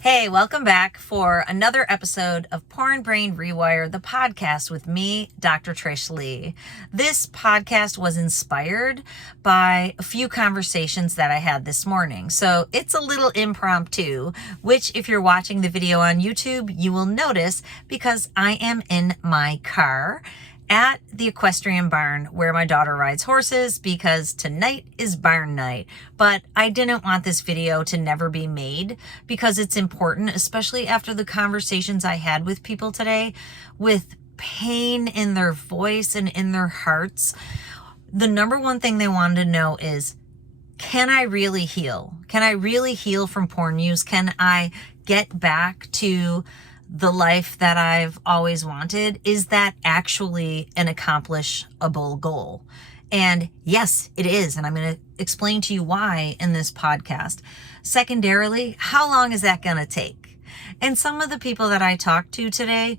Hey, welcome back for another episode of Porn Rewire, the podcast with me, Dr. Trish Leigh. This podcast was inspired by a few conversations that I had this morning. So it's a little impromptu, which if you're watching the video on YouTube, you will notice because I am in my car at the equestrian barn where my daughter rides horses because tonight is barn night. But I didn't want this video to never be made because it's important, especially after the conversations I had with people today with pain in their voice and in their hearts. The number one thing they wanted to know is, can I really heal? Can I really heal from porn use? Can I get back to the life that I've always wanted? Is that actually an accomplishable goal? And yes, it is. And I'm going to explain to you why in this podcast. Secondarily, how long is that going to take? And some of the people that I talked to today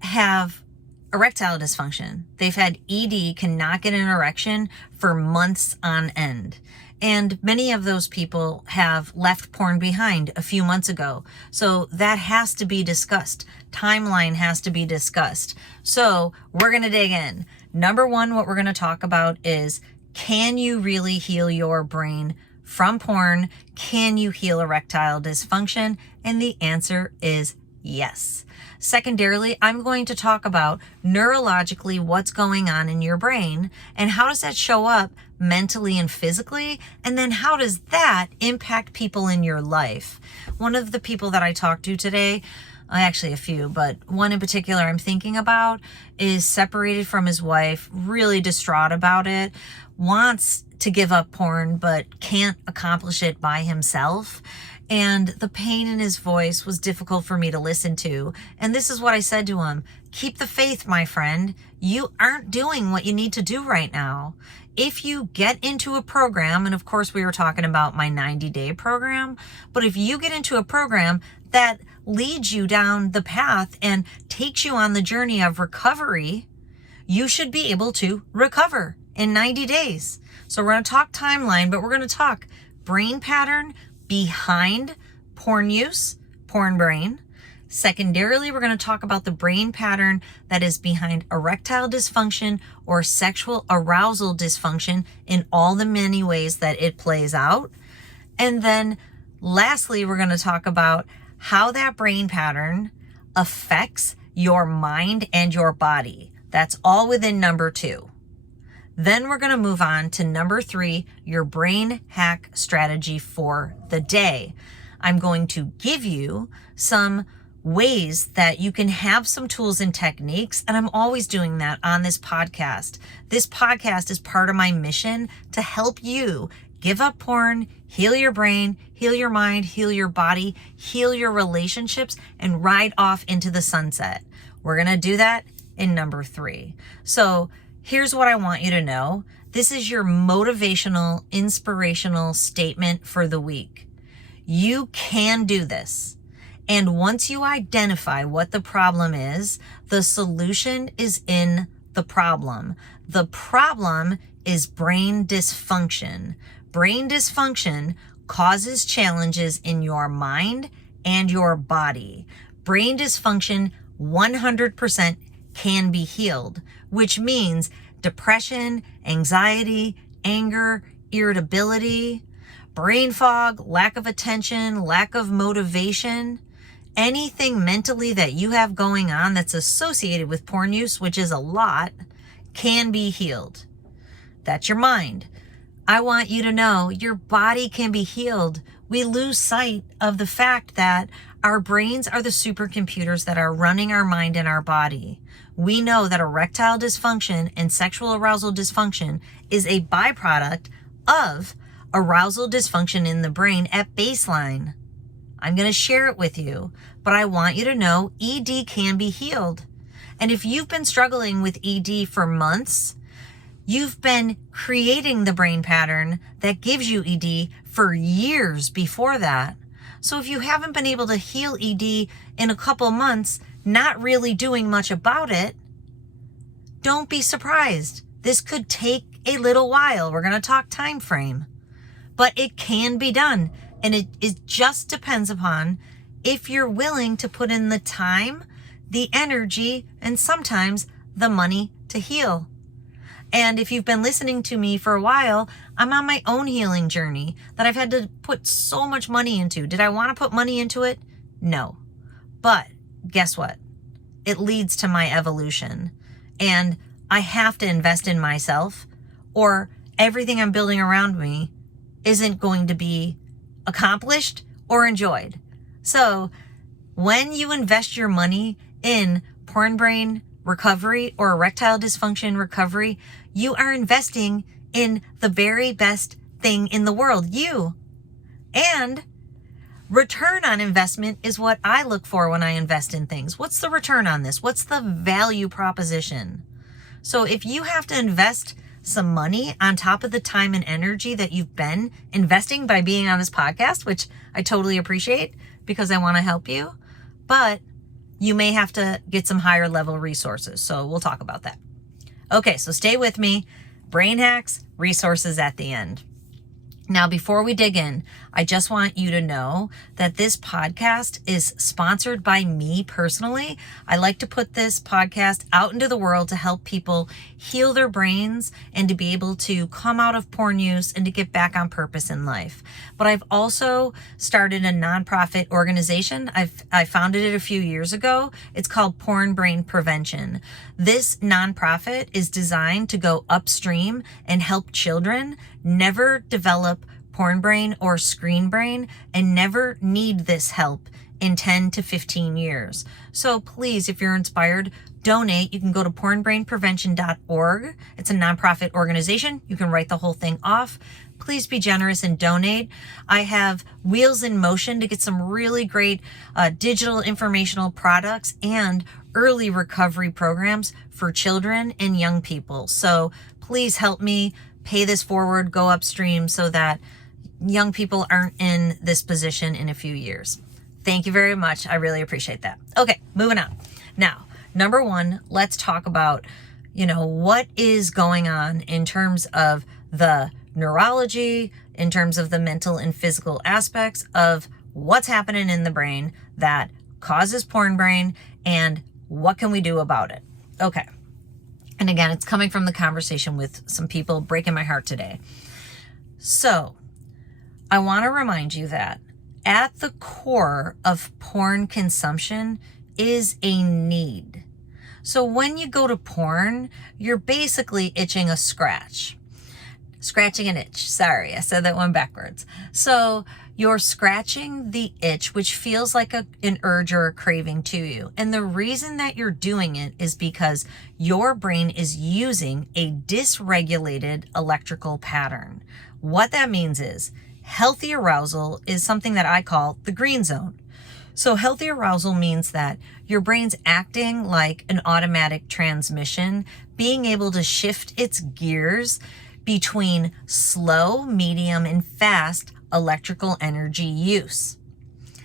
have erectile dysfunction. They've had ED, cannot get an erection for months on end. And many of those people have left porn behind a few months ago. So that has to be discussed. Timeline has to be discussed. So we're going to dig in. Number one, what we're going to talk about is, can you really heal your brain from porn? Can you heal erectile dysfunction? And the answer is yes. Secondarily, I'm going to talk about neurologically what's going on in your brain and how does that show up mentally and physically, and then how does that impact people in your life. One of the people that I talked to today, actually a few, but one in particular I'm thinking about, is separated from his wife, really distraught about it, wants to give up porn but can't accomplish it by himself. And the pain in his voice was difficult for me to listen to. And this is what I said to him: keep the faith, my friend. You aren't doing what you need to do right now. If you get into a program, and of course we were talking about my 90-day program, but if you get into a program that leads you down the path and takes you on the journey of recovery, you should be able to recover in 90 days. So we're going to talk timeline, but we're going to talk brain pattern behind porn use, porn brain. Secondarily, we're going to talk about the brain pattern that is behind erectile dysfunction or sexual arousal dysfunction in all the many ways that it plays out. And then lastly, we're going to talk about how that brain pattern affects your mind and your body. That's all within number 2. Then we're going to move on to number 3, your brain hack strategy for the day. I'm going to give you some ways that you can have some tools and techniques, and I'm always doing that on this podcast. This podcast is part of my mission to help you give up porn, heal your brain, heal your mind, heal your body, heal your relationships, and ride off into the sunset. We're going to do that in number 3. So here's what I want you to know. This is your motivational, inspirational statement for the week. You can do this. And once you identify what the problem is, the solution is in the problem. The problem is brain dysfunction. Brain dysfunction causes challenges in your mind and your body. Brain dysfunction 100% can be healed, which means depression, anxiety, anger, irritability, brain fog, lack of attention, lack of motivation, anything mentally that you have going on that's associated with porn use, which is a lot, can be healed. That's your mind. I want you to know your body can be healed. We lose sight of the fact that our brains are the supercomputers that are running our mind and our body. We know that erectile dysfunction and sexual arousal dysfunction is a byproduct of arousal dysfunction in the brain at baseline. I'm going to share it with you, but I want you to know ED can be healed. And if you've been struggling with ED for months, you've been creating the brain pattern that gives you ED for years before that. So if you haven't been able to heal ED in a couple months, not really doing much about it, don't be surprised. This could take a little while. We're going to talk time frame, but it can be done. And it just depends upon if you're willing to put in the time, the energy, and sometimes the money to heal. And if you've been listening to me for a while, I'm on my own healing journey that I've had to put so much money into. Did I want to put money into it? No. But guess what? It leads to my evolution. And I have to invest in myself, or everything I'm building around me isn't going to be accomplished or enjoyed. So when you invest your money in porn brain recovery or erectile dysfunction recovery, you are investing in the very best thing in the world, you. And return on investment is what I look for when I invest in things. What's the return on this? What's the value proposition? So if you have to invest some money on top of the time and energy that you've been investing by being on this podcast, which I totally appreciate because I want to help you, but you may have to get some higher level resources. So we'll talk about that. Okay, so stay with me. Brain hacks, resources at the end. Now, before we dig in, I just want you to know that this podcast is sponsored by me personally. I like to put this podcast out into the world to help people heal their brains and to be able to come out of porn use and to get back on purpose in life. But I've also started a nonprofit organization. I founded it a few years ago. It's called Porn Brain Prevention. This nonprofit is designed to go upstream and help children never develop porn brain or screen brain and never need this help in 10 to 15 years. So please, if you're inspired, donate. You can go to pornbrainprevention.org. It's a nonprofit organization. You can write the whole thing off. Please be generous and donate. I have wheels in motion to get some really great digital informational products and early recovery programs for children and young people. So please help me pay this forward, go upstream so that young people aren't in this position in a few years. Thank you very much. I really appreciate that. Okay, moving on. Now, number one, let's talk about, what is going on in terms of the neurology, in terms of the mental and physical aspects of what's happening in the brain that causes porn brain and what can we do about it. Okay. And again, it's coming from the conversation with some people breaking my heart today. So I want to remind you that at the core of porn consumption is a need. So when you go to porn, you're basically itching a scratch. Scratching an itch. Sorry, I said that one backwards. So you're scratching the itch, which feels like an urge or a craving to you. And the reason that you're doing it is because your brain is using a dysregulated electrical pattern. What that means is healthy arousal is something that I call the green zone. So healthy arousal means that your brain's acting like an automatic transmission, being able to shift its gears between slow, medium, and fast electrical energy use.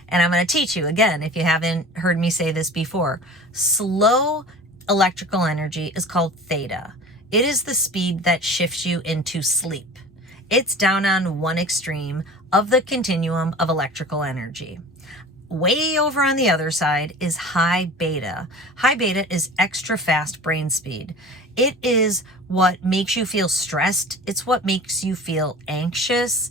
And I'm going to teach you again, if you haven't heard me say this before. Slow electrical energy is called theta. It is the speed that shifts you into sleep. It's down on one extreme of the continuum of electrical energy. Way over on the other side is high beta. High beta is extra fast brain speed. It is what makes you feel stressed. It's what makes you feel anxious.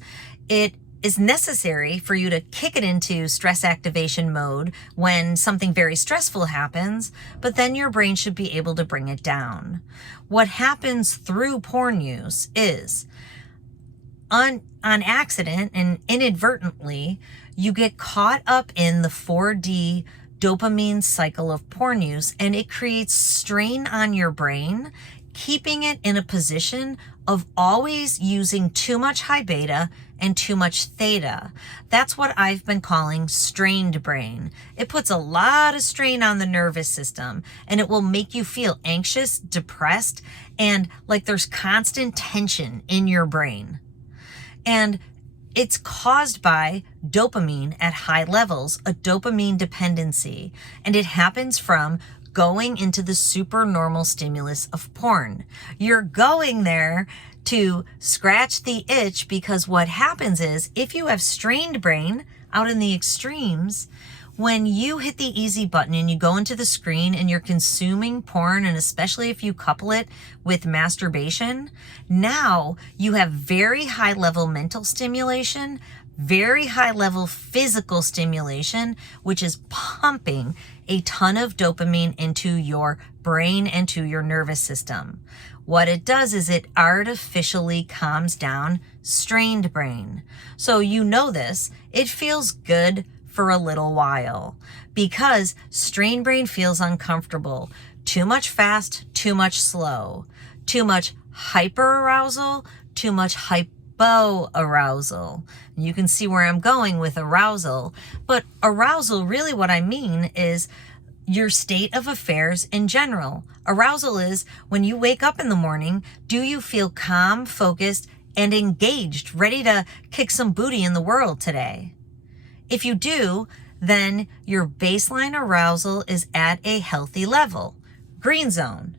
It is necessary for you to kick it into stress activation mode when something very stressful happens, but then your brain should be able to bring it down. What happens through porn use is on accident and inadvertently, you get caught up in the 4D dopamine cycle of porn use, and it creates strain on your brain, keeping it in a position of always using too much high beta and too much theta. That's what I've been calling strained brain. It puts a lot of strain on the nervous system, and it will make you feel anxious, depressed, and like there's constant tension in your brain. And it's caused by dopamine at high levels, a dopamine dependency, and it happens from going into the supernormal stimulus of porn. You're going there to scratch the itch because what happens is if you have strained brain out in the extremes, When you hit the easy button and you go into the screen and you're consuming porn, and especially if you couple it with masturbation, now you have very high level mental stimulation, very high level physical stimulation, which is pumping a ton of dopamine into your brain and to your nervous system. What it does is it artificially calms down strained brain. So you know this, it feels good for a little while because strained brain feels uncomfortable. Too much fast, too much slow, too much hyperarousal, too much hypoarousal. You can see where I'm going with arousal, but arousal, really what I mean is your state of affairs in general. Arousal is when you wake up in the morning, do you feel calm, focused, and engaged, ready to kick some booty in the world today? If you do, then your baseline arousal is at a healthy level, green zone.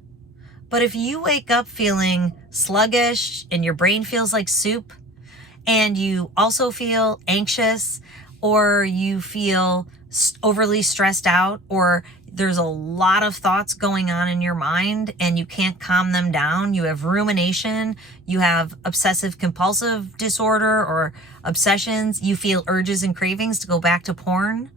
But if you wake up feeling sluggish and your brain feels like soup, and you also feel anxious, or you feel overly stressed out, or there's a lot of thoughts going on in your mind and you can't calm them down, you have rumination, you have obsessive compulsive disorder or obsessions, you feel urges and cravings to go back to porn,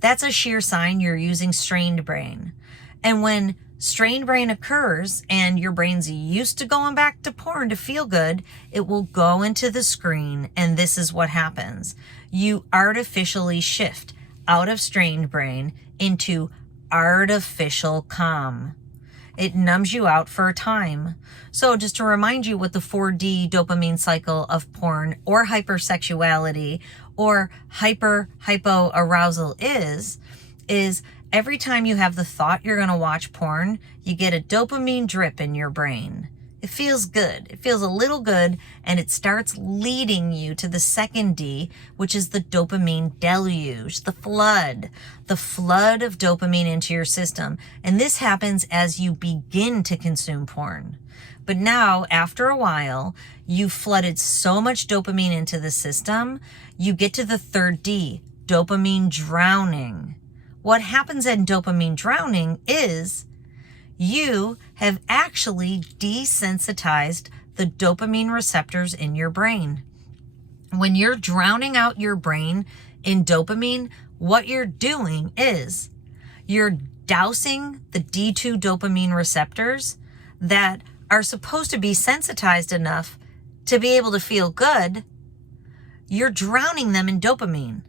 that's a sheer sign you're using strained brain. And when strained brain occurs and your brain's used to going back to porn to feel good, it will go into the screen, and this is what happens. You artificially shift out of strained brain into artificial calm. It numbs you out for a time. So just to remind you what the 4D dopamine cycle of porn or hypersexuality or hypoarousal is every time you have the thought you're going to watch porn, you get a dopamine drip in your brain. It feels good. It feels a little good, and it starts leading you to the second D, which is the dopamine deluge, the flood of dopamine into your system. And this happens as you begin to consume porn. But now, after a while, you've flooded so much dopamine into the system, you get to the third D, dopamine drowning. What happens in dopamine drowning is you have actually desensitized the dopamine receptors in your brain. When you're drowning out your brain in dopamine, what you're doing is you're dousing the D2 dopamine receptors that are supposed to be sensitized enough to be able to feel good. You're drowning them in dopamine.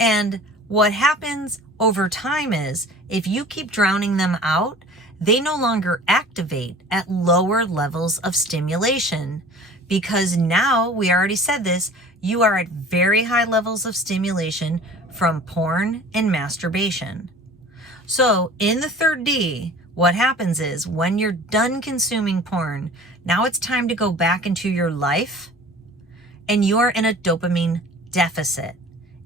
And what happens over time is if you keep drowning them out, they no longer activate at lower levels of stimulation, because now, we already said this, you are at very high levels of stimulation from porn and masturbation. So in the third D, what happens is when you're done consuming porn, now it's time to go back into your life, and you're in a dopamine deficit.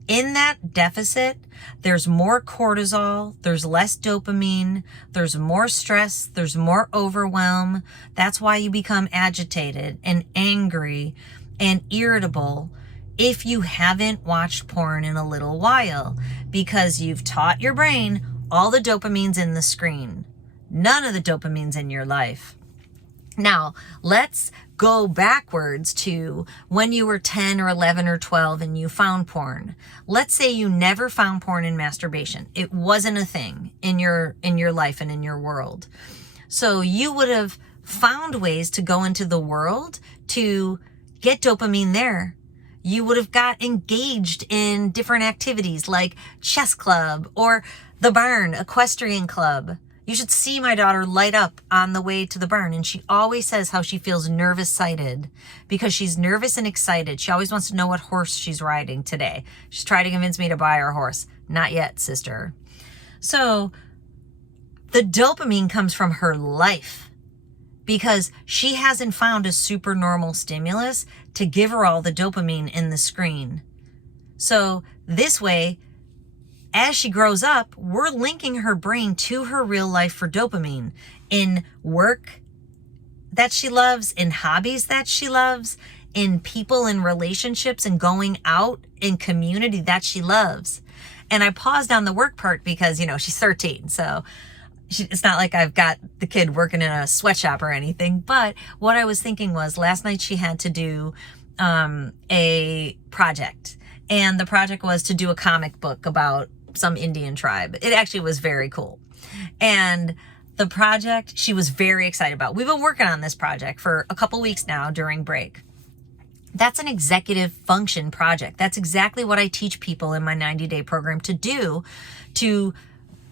In that deficit, there's more cortisol, there's less dopamine, there's more stress, there's more overwhelm. That's why you become agitated and angry and irritable if you haven't watched porn in a little while, because you've taught your brain all the dopamine's in the screen. None of the dopamine's in your life. Now, let's go backwards to when you were 10 or 11 or 12 and you found porn. Let's say you never found porn and masturbation. It wasn't a thing in your life and in your world. So you would have found ways to go into the world to get dopamine there. You would have got engaged in different activities like chess club or the barn, equestrian club. You should see my daughter light up on the way to the barn, and she always says how she feels nervous-sighted because she's nervous and excited. She always wants to know what horse she's riding today. She's trying to convince me to buy her horse. Not yet, sister. So the dopamine comes from her life because she hasn't found a super normal stimulus to give her all the dopamine in the screen. So this way, as she grows up, we're linking her brain to her real life for dopamine in work that she loves, in hobbies that she loves, in people and relationships and going out in community that she loves. And I paused on the work part because, she's 13. So it's not like I've got the kid working in a sweatshop or anything. But what I was thinking was last night she had to do a project. And the project was to do a comic book about some Indian tribe. It actually was very cool. And the project she was very excited about. We've been working on this project for a couple weeks now during break. That's an executive function project. That's exactly what I teach people in my 90-day program to do to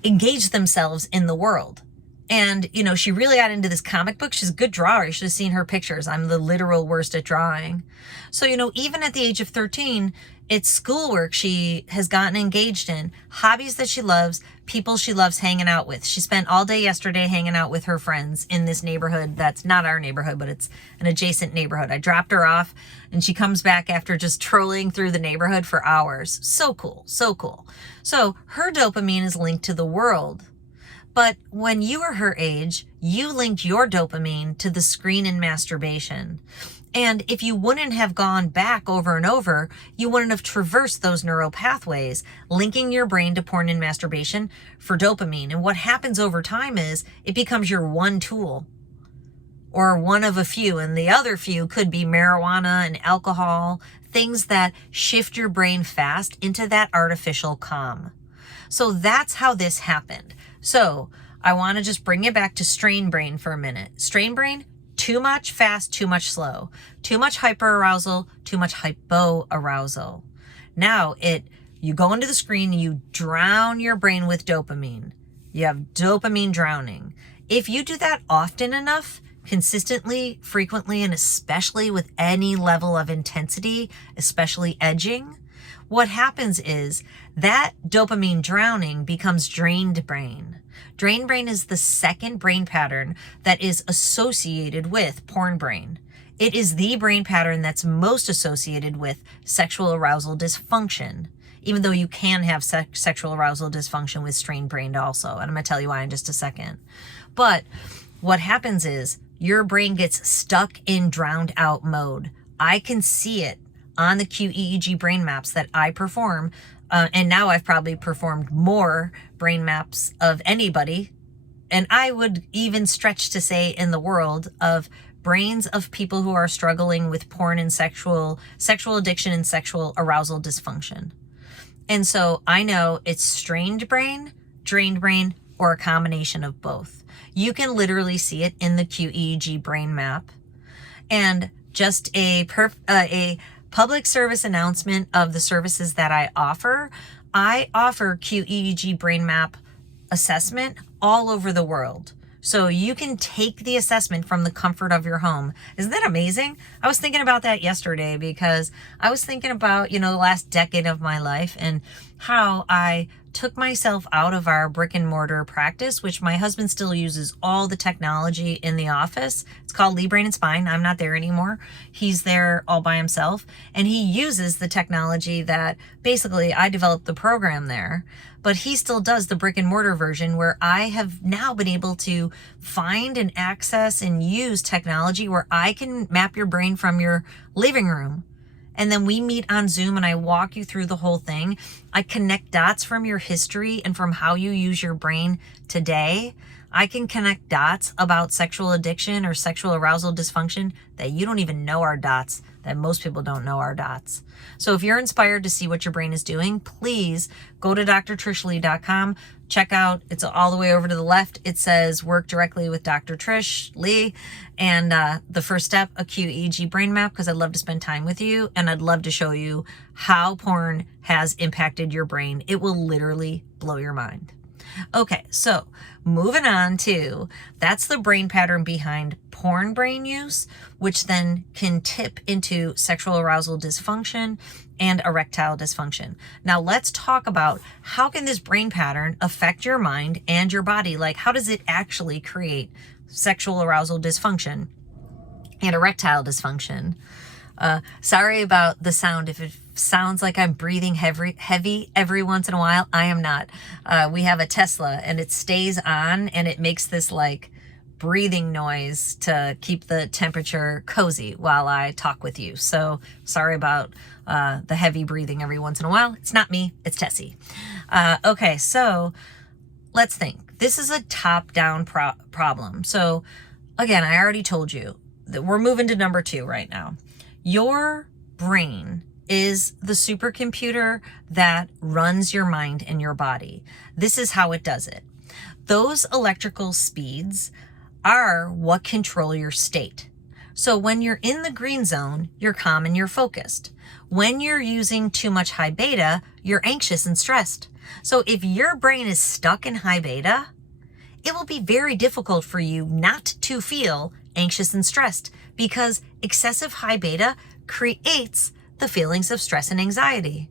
engage themselves in the world. And, she really got into this comic book. She's a good drawer. You should have seen her pictures. I'm the literal worst at drawing. So, even at the age of 13, it's schoolwork she has gotten engaged in, hobbies that she loves, people she loves hanging out with. She spent all day yesterday hanging out with her friends in this neighborhood that's not our neighborhood, but it's an adjacent neighborhood. I dropped her off and she comes back after just trolling through the neighborhood for hours. So cool, so cool. So her dopamine is linked to the world. But when you were her age, you linked your dopamine to the screen and masturbation. And if you wouldn't have gone back over and over, you wouldn't have traversed those neural pathways, linking your brain to porn and masturbation for dopamine. And what happens over time is it becomes your one tool or one of a few. And the other few could be marijuana and alcohol, things that shift your brain fast into that artificial calm. So that's how this happened. So I want to just bring you back to strain brain for a minute. Strain brain, too much fast, too much slow, too much hyperarousal, too much hypoarousal. Now you go into the screen, you drown your brain with dopamine. You have dopamine drowning. If you do that often enough, consistently, frequently, and especially with any level of intensity, especially edging, what happens is that dopamine drowning becomes drained brain. Drained brain is the second brain pattern that is associated with porn brain. It is the brain pattern that's most associated with sexual arousal dysfunction, even though you can have sexual arousal dysfunction with strained brain also. And I'm going to tell you why in just a second. But what happens is your brain gets stuck in drowned out mode. I can see it on the QEEG brain maps that I perform. And now I've probably performed more brain maps of anybody. And I would even stretch to say in the world of brains of people who are struggling with porn and sexual addiction and sexual arousal dysfunction. And so I know it's strained brain, drained brain, or a combination of both. You can literally see it in the QEEG brain map. And just a public service announcement of the services that I offer QEEG brain map assessment all over the world. So you can take the assessment from the comfort of your home. Isn't that amazing? I was thinking about that yesterday because I was thinking about, the last decade of my life and how I took myself out of our brick and mortar practice, which my husband still uses all the technology in the office. It's called Leigh Brain and Spine. I'm not there anymore. He's there all by himself. And he uses the technology that basically I developed the program there. But he still does the brick and mortar version where I have now been able to find and access and use technology where I can map your brain from your living room. And then we meet on Zoom and I walk you through the whole thing. I connect dots from your history and from how you use your brain today. I can connect dots about sexual addiction or sexual arousal dysfunction that you don't even know are dots, that most people don't know are dots. So if you're inspired to see what your brain is doing, please go to drtrishleigh.com. Check out, it's all the way over to the left. It says work directly with Dr. Trish Leigh. And the first step, a QEEG brain map, because I'd love to spend time with you. And I'd love to show you how porn has impacted your brain. It will literally blow your mind. Okay, so moving on to, that's the brain pattern behind porn brain use, which then can tip into sexual arousal dysfunction and erectile dysfunction. Now let's talk about how can this brain pattern affect your mind and your body? Like, how does it actually create sexual arousal dysfunction and erectile dysfunction? Sorry about the sound. If it sounds like I'm breathing heavy every once in a while, I am not. We have a Tesla and it stays on and it makes this like breathing noise to keep the temperature cozy while I talk with you. So sorry about the heavy breathing every once in a while. It's not me, it's Tessie. Okay, so let's think. This is a top-down problem. So again, I already told you that we're moving to number 2 right now. Your brain is the supercomputer that runs your mind and your body. This is how it does it. Those electrical speeds are what control your state. So when you're in the green zone, you're calm and you're focused. When you're using too much high beta, you're anxious and stressed. So if your brain is stuck in high beta, it will be very difficult for you not to feel anxious and stressed, because excessive high beta creates the feelings of stress and anxiety.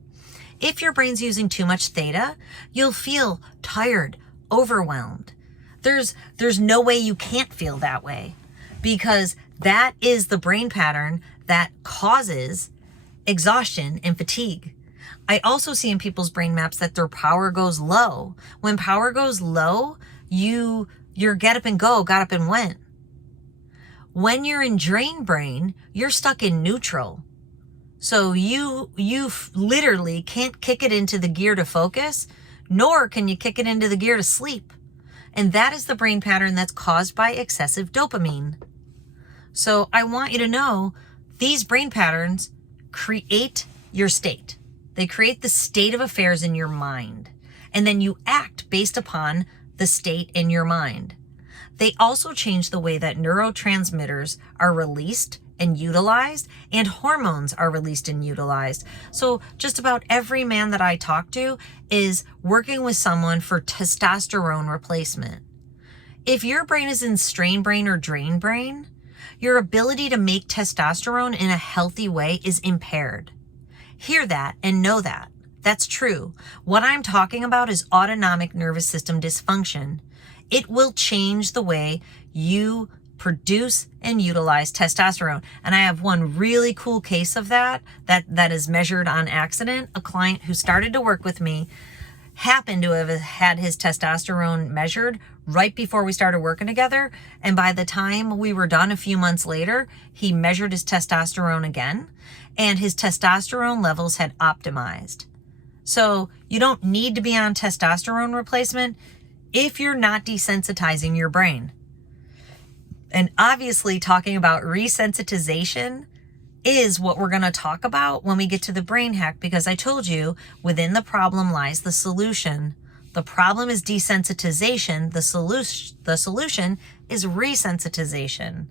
If your brain's using too much theta, you'll feel tired, overwhelmed. There's no way you can't feel that way, because that is the brain pattern that causes exhaustion and fatigue. I also see in people's brain maps that their power goes low. When power goes low, your get up and go got up and went. When you're in drain brain, you're stuck in neutral. So you literally can't kick it into the gear to focus, nor can you kick it into the gear to sleep. And that is the brain pattern that's caused by excessive dopamine. So I want you to know these brain patterns create your state. They create the state of affairs in your mind. And then you act based upon the state in your mind. They also change the way that neurotransmitters are released and utilized, and hormones are released and utilized. So just about every man that I talk to is working with someone for testosterone replacement. If your brain is in strain brain or drain brain, your ability to make testosterone in a healthy way is impaired. Hear that and know that. That's true. What I'm talking about is autonomic nervous system dysfunction. It will change the way you produce and utilize testosterone. And I have one really cool case of that is measured on accident. A client who started to work with me happened to have had his testosterone measured right before we started working together. And by the time we were done a few months later, he measured his testosterone again, and his testosterone levels had optimized. So you don't need to be on testosterone replacement if you're not desensitizing your brain. And obviously talking about resensitization is what we're going to talk about when we get to the brain hack, because I told you within the problem lies the solution. The problem is desensitization. The solution is resensitization.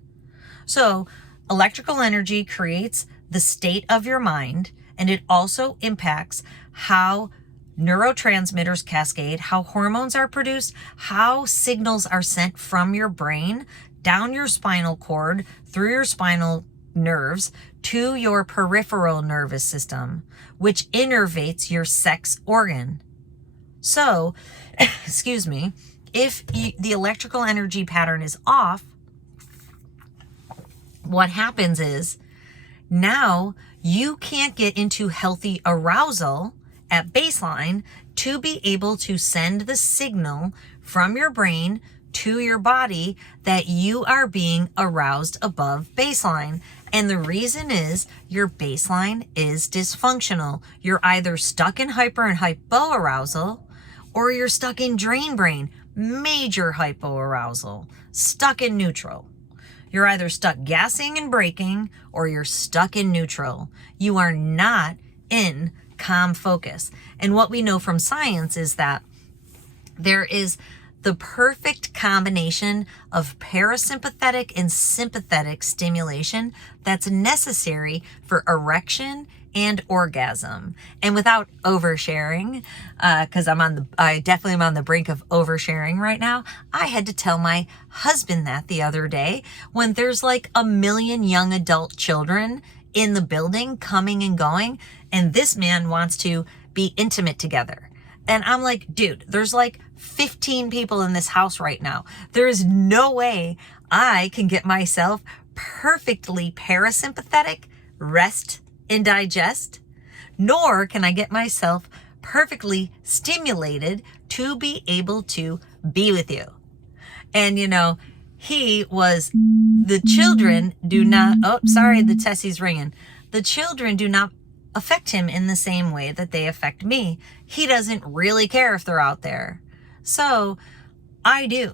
So electrical energy creates the state of your mind, and it also impacts how neurotransmitters cascade, how hormones are produced, how signals are sent from your brain down your spinal cord, through your spinal nerves, to your peripheral nervous system, which innervates your sex organ. So, excuse me, if the electrical energy pattern is off, what happens is now you can't get into healthy arousal at baseline to be able to send the signal from your brain to your body that you are being aroused above baseline. And the reason is your baseline is dysfunctional. You're either stuck in hyper and hypoarousal, or you're stuck in drain brain, major hypoarousal, stuck in neutral. You're either stuck gassing and braking, or you're stuck in neutral. You are not in calm focus. And what we know from science is that there is the perfect combination of parasympathetic and sympathetic stimulation that's necessary for erection and orgasm. And without oversharing, because I definitely am on the brink of oversharing right now, I had to tell my husband that the other day when there's like 1 million young adult children in the building coming and going, and this man wants to be intimate together. And I'm like, dude, there's like 15 people in this house right now. There is no way I can get myself perfectly parasympathetic, rest and digest, nor can I get myself perfectly stimulated to be able to be with you. And the children do not, oh, sorry, the Tessie's ringing. The children do not affect him in the same way that they affect me. He doesn't really care if they're out there. So I do.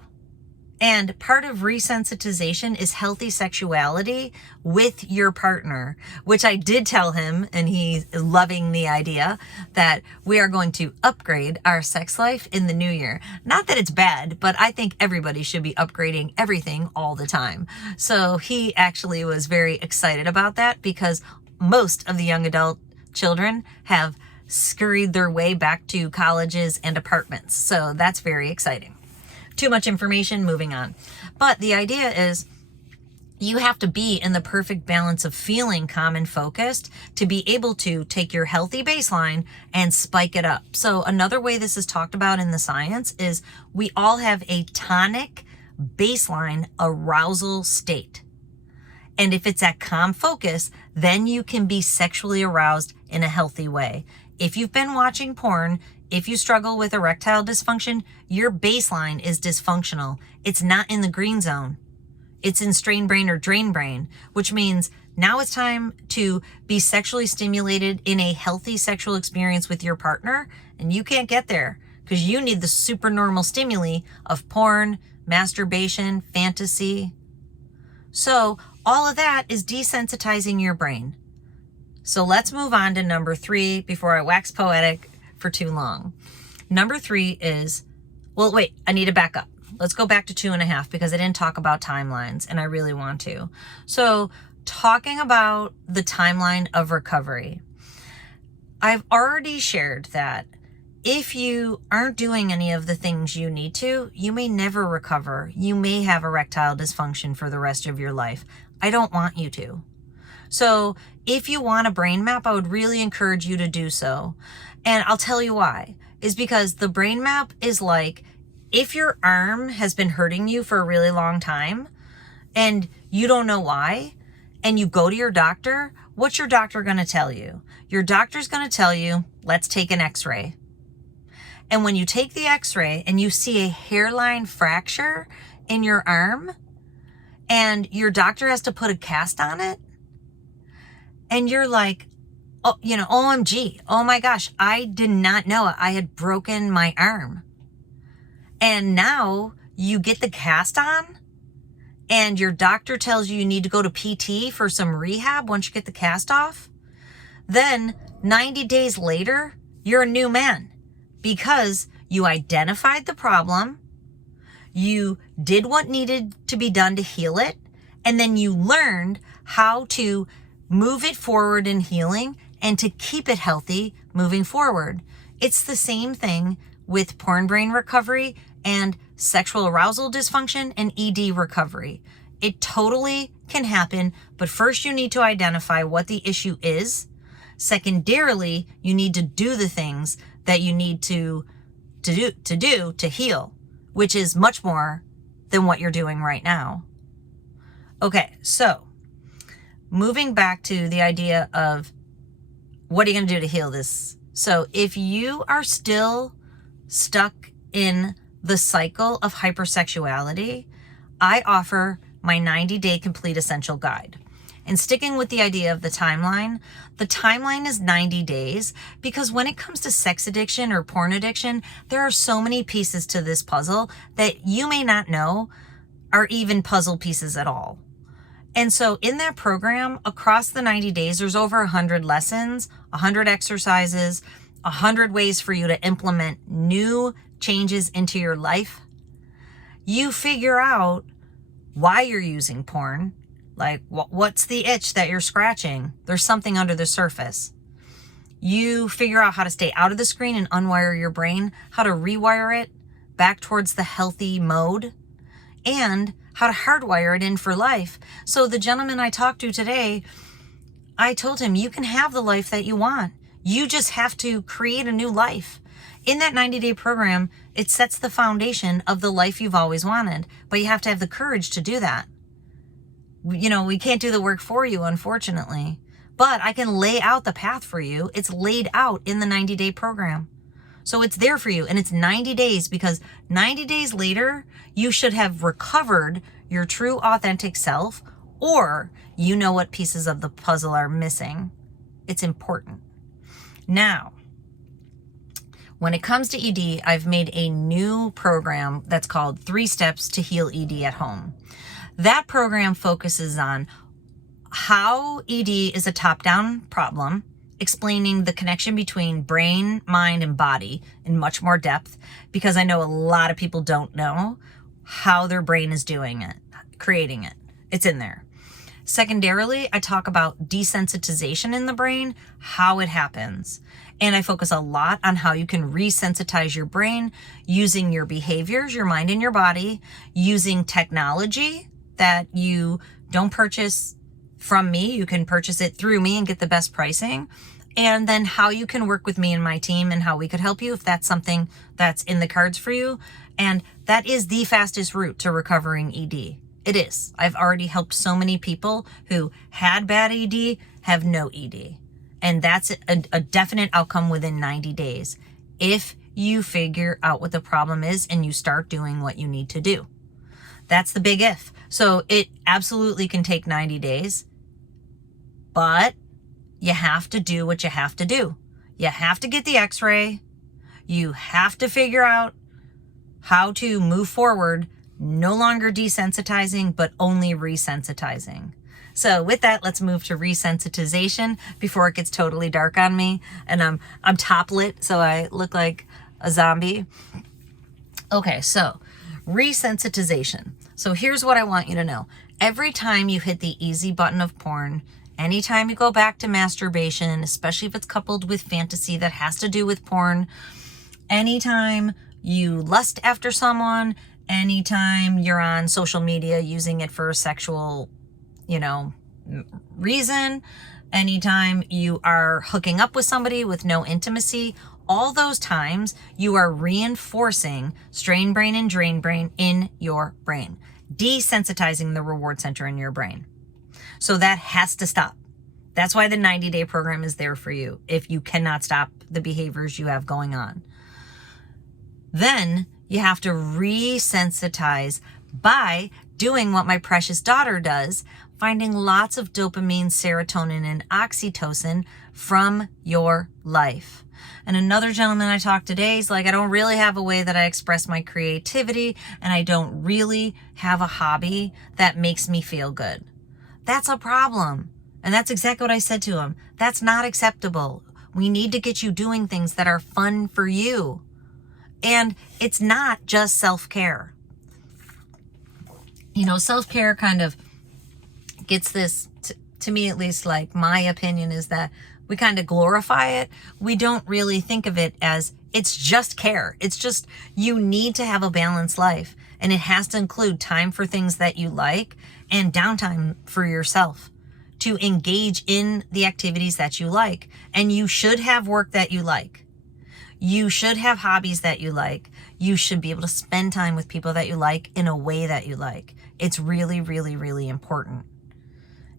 And part of resensitization is healthy sexuality with your partner, which I did tell him, and he's loving the idea that we are going to upgrade our sex life in the new year. Not that it's bad, but I think everybody should be upgrading everything all the time. So he actually was very excited about that because most of the young adult children have scurried their way back to colleges and apartments. So that's very exciting. Too much information, moving on. But the idea is you have to be in the perfect balance of feeling calm and focused to be able to take your healthy baseline and spike it up. So another way this is talked about in the science is we all have a tonic baseline arousal state. And if it's at calm focus, then you can be sexually aroused in a healthy way. If you've been watching porn, if you struggle with erectile dysfunction, your baseline is dysfunctional. It's not in the green zone. It's in strain brain or drain brain, which means now it's time to be sexually stimulated in a healthy sexual experience with your partner. And you can't get there because you need the supernormal stimuli of porn, masturbation, fantasy. So all of that is desensitizing your brain. So let's move on to number 3 before I wax poetic for too long. Number 3 is, well, wait, I need to back up. Let's go back to 2.5 because I didn't talk about timelines and I really want to. So talking about the timeline of recovery, I've already shared that if you aren't doing any of the things you need to, you may never recover. You may have erectile dysfunction for the rest of your life. I don't want you to. So if you want a brain map, I would really encourage you to do so. And I'll tell you why. Is because the brain map is like, if your arm has been hurting you for a really long time and you don't know why, and you go to your doctor, what's your doctor going to tell you? Your doctor's going to tell you, let's take an x-ray. And when you take the x-ray and you see a hairline fracture in your arm and your doctor has to put a cast on it, and you're like, oh, OMG, oh my gosh, I did not know I had broken my arm. And now you get the cast on and your doctor tells you need to go to PT for some rehab once you get the cast off. Then 90 days later, you're a new man because you identified the problem, you did what needed to be done to heal it, and then you learned how to move it forward in healing and to keep it healthy moving forward. It's the same thing with porn brain recovery and sexual arousal dysfunction and ED recovery. It totally can happen, but first you need to identify what the issue is. Secondarily, you need to do the things that you need to do to heal, which is much more than what you're doing right now. Okay, so moving back to the idea of what are you going to do to heal this? So if you are still stuck in the cycle of hypersexuality, I offer my 90-day complete essential guide. And sticking with the idea of the timeline is 90 days because when it comes to sex addiction or porn addiction, there are so many pieces to this puzzle that you may not know are even puzzle pieces at all. And so in that program, across the 90 days, there's over 100 lessons, 100 exercises, 100 ways for you to implement new changes into your life. You figure out why you're using porn. Like, what's the itch that you're scratching? There's something under the surface. You figure out how to stay out of the screen and unwire your brain, how to rewire it back towards the healthy mode, and how to hardwire it in for life. So the gentleman I talked to today, I told him, you can have the life that you want. You just have to create a new life. In that 90-day program, it sets the foundation of the life you've always wanted, but you have to have the courage to do that. We can't do the work for you, unfortunately, but I can lay out the path for you. It's laid out in the 90-day program. So it's there for you, and it's 90 days, because 90 days later, you should have recovered your true authentic self, or you know what pieces of the puzzle are missing. It's important. Now, when it comes to ED, I've made a new program that's called 3 Steps to Heal ED at Home. That program focuses on how ED is a top-down problem, explaining the connection between brain, mind, and body in much more depth, because I know a lot of people don't know how their brain is doing it, creating it. It's in there. Secondarily, I talk about desensitization in the brain, how it happens. And I focus a lot on how you can resensitize your brain using your behaviors, your mind, and your body, using technology that you don't purchase from me. You can purchase it through me and get the best pricing. And then how you can work with me and my team, and how we could help you if that's something that's in the cards for you. And that is the fastest route to recovering ED. It is. I've already helped so many people who had bad ED have no ED. And that's a definite outcome within 90 days. If you figure out what the problem is and you start doing what you need to do. That's the big if. So it absolutely can take 90 days, but you have to do what you have to do. You have to get the x-ray. You have to figure out how to move forward, no longer desensitizing, but only resensitizing. So with that, let's move to resensitization before it gets totally dark on me. And I'm top lit, so I look like a zombie. Okay, so resensitization. So here's what I want you to know. Every time you hit the easy button of porn, anytime you go back to masturbation, especially if it's coupled with fantasy that has to do with porn, anytime you lust after someone, anytime you're on social media using it for a sexual, reason, anytime you are hooking up with somebody with no intimacy, all those times you are reinforcing strain brain and drain brain in your brain, desensitizing the reward center in your brain. So that has to stop. That's why the 90-day program is there for you if you cannot stop the behaviors you have going on. Then you have to resensitize by doing what my precious daughter does, finding lots of dopamine, serotonin, and oxytocin from your life. And another gentleman I talked today is like, I don't really have a way that I express my creativity, and I don't really have a hobby that makes me feel good. That's a problem. And that's exactly what I said to him. That's not acceptable. We need to get you doing things that are fun for you. And it's not just self-care. Self-care kind of gets this, to me at least, like my opinion is that we kind of glorify it. We don't really think of it as it's just care. It's just you need to have a balanced life. And it has to include time for things that you like and downtime for yourself to engage in the activities that you like. And you should have work that you like. You should have hobbies that you like. You should be able to spend time with people that you like in a way that you like. It's really, really, really important.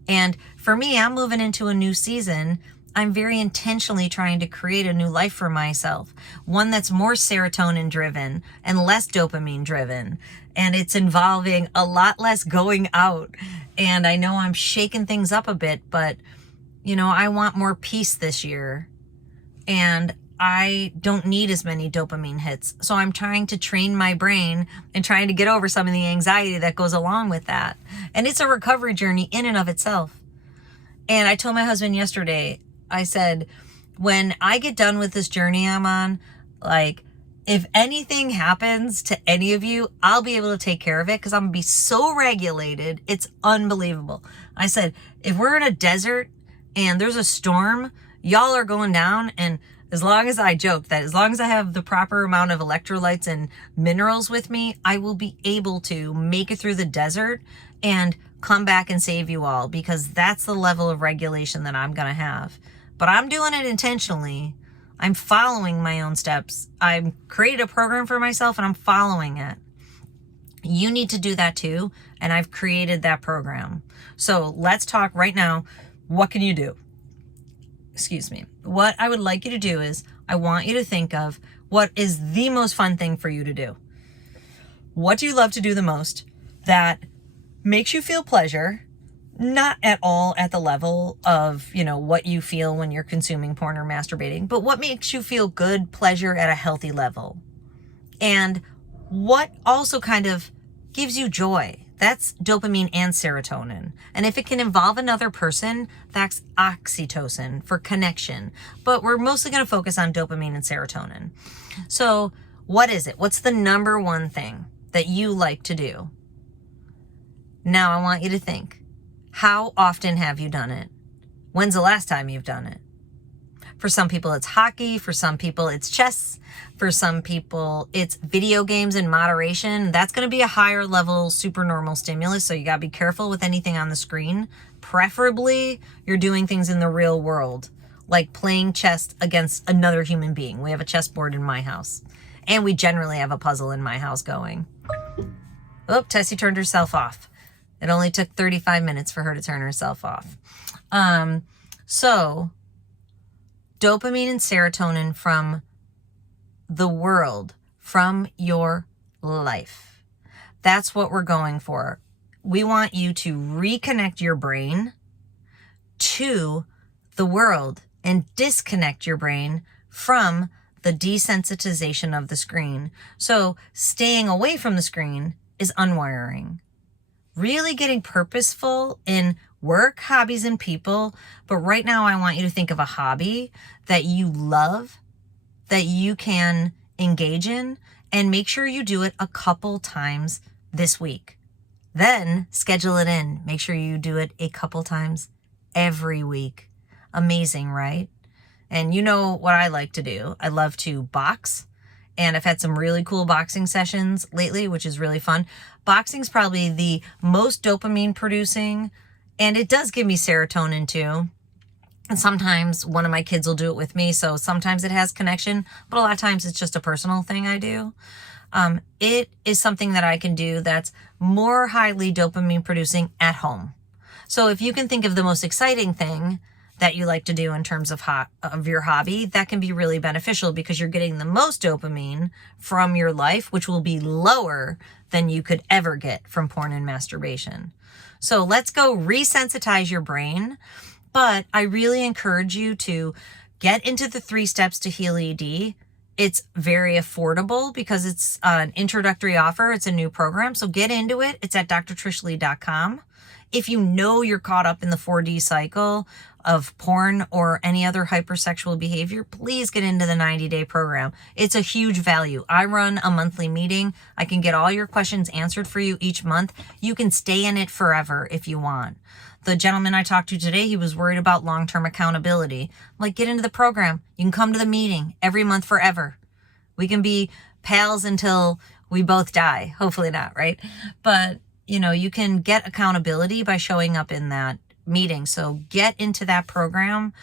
And for me, I'm moving into a new season. I'm very intentionally trying to create a new life for myself. One that's more serotonin driven and less dopamine driven. And it's involving a lot less going out. And I know I'm shaking things up a bit, but I want more peace this year. And I don't need as many dopamine hits. So I'm trying to train my brain and trying to get over some of the anxiety that goes along with that. And it's a recovery journey in and of itself. And I told my husband yesterday, I said, when I get done with this journey I'm on, if anything happens to any of you, I'll be able to take care of it because I'm going to be so regulated. It's unbelievable. I said, if we're in a desert and there's a storm, y'all are going down. And as long as I have the proper amount of electrolytes and minerals with me, I will be able to make it through the desert and come back and save you all, because that's the level of regulation that I'm going to have. But I'm doing it intentionally. I'm following my own steps. I've created a program for myself and I'm following it. You need to do that too. And I've created that program. So let's talk right now. What can you do? Excuse me. What I would like you to do is I want you to think of What is the most fun thing for you to do? What do you love to do the most that makes you feel pleasure, not at all at the level of, what you feel when you're consuming porn or masturbating, but what makes you feel good pleasure at a healthy level? And what also kind of gives you joy? That's dopamine and serotonin. And if it can involve another person, that's oxytocin for connection. But we're mostly going to focus on dopamine and serotonin. So what is it? What's the number one thing that you like to do? Now I want you to think, how often have you done it? When's the last time you've done it? For some people, it's hockey. For some people, it's chess. For some people, it's video games in moderation. That's going to be a higher level supernormal stimulus, so you got to be careful with anything on the screen. Preferably, you're doing things in the real world, like playing chess against another human being. We have a chessboard in my house, and we generally have a puzzle in my house going. Oh, Tessie turned herself off. It only took 35 minutes for her to turn herself off. So dopamine and serotonin from the world, from your life. That's what we're going for. We want you to reconnect your brain to the world and disconnect your brain from the desensitization of the screen. So staying away from the screen is unwiring. Really getting purposeful in work, hobbies, and people. But right now I want you to think of a hobby that you love, that you can engage in, and make sure you do it a couple times this week. Then schedule it in. Make sure you do it a couple times every week. Amazing, right? And you know what I like to do. I love to box. And I've had some really cool boxing sessions lately, which is really fun. Boxing's probably the most dopamine producing, and it does give me serotonin too. And sometimes one of my kids will do it with me, so sometimes it has connection, but a lot of times it's just a personal thing I do. It is something that I can do that's more highly dopamine producing at home. So if you can think of the most exciting thing that you like to do in terms of your hobby, that can be really beneficial because you're getting the most dopamine from your life, which will be lower than you could ever get from porn and masturbation. So let's go resensitize your brain. But I really encourage you to get into the 3 steps to heal ED. It's very affordable because it's an introductory offer. It's a new program. So get into it. It's at drtrishleigh.com. If you know you're caught up in the 4D cycle of porn or any other hypersexual behavior, please get into the 90-day program. It's a huge value. I run a monthly meeting. I can get all your questions answered for you each month. You can stay in it forever if you want. The gentleman I talked to today, he was worried about long-term accountability. I'm like, get into the program. You can come to the meeting every month forever. We can be pals until we both die. Hopefully not, right? But you can get accountability by showing up in that meeting. So get into that program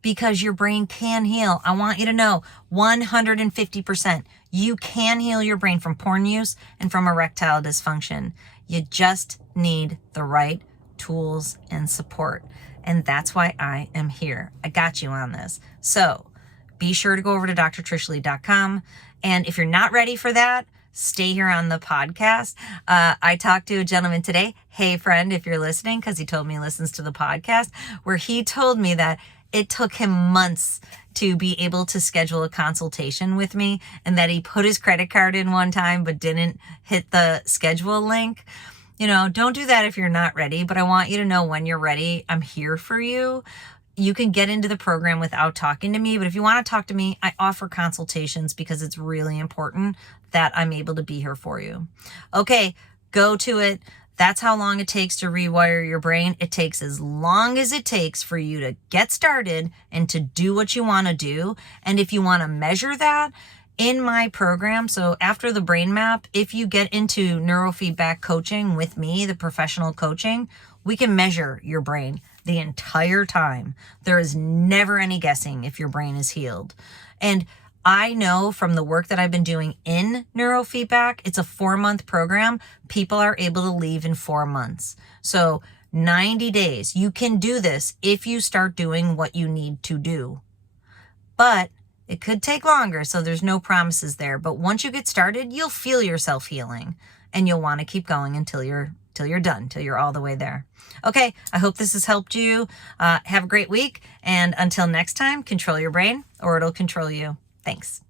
because your brain can heal. I want you to know 150%. You can heal your brain from porn use and from erectile dysfunction. You just need the right tools and support. And that's why I am here. I got you on this. So be sure to go over to drtrishleigh.com. And if you're not ready for that, stay here on the podcast. I talked to a gentleman today. Hey, friend, if you're listening, because he told me he listens to the podcast, where he told me that it took him months to be able to schedule a consultation with me and that he put his credit card in one time but didn't hit the schedule link. Don't do that if you're not ready, but I want you to know when you're ready, I'm here for you. You can get into the program without talking to me, but if you want to talk to me, I offer consultations because it's really important that I'm able to be here for you. Okay, go to it. That's how long it takes to rewire your brain. It takes as long as it takes for you to get started and to do what you want to do. And if you want to measure that, in my program, so after the brain map, if you get into neurofeedback coaching with me, the professional coaching, we can measure your brain the entire time. There is never any guessing if your brain is healed. And I know from the work that I've been doing in neurofeedback, it's a 4-month program. People are able to leave in 4 months. So 90 days, you can do this if you start doing what you need to do. But It could take longer, so there's no promises there. But once you get started, you'll feel yourself healing, and you'll want to keep going until you're done, till you're all the way there. Okay, I hope this has helped you. Have a great week, and until next time, control your brain or it'll control you. Thanks.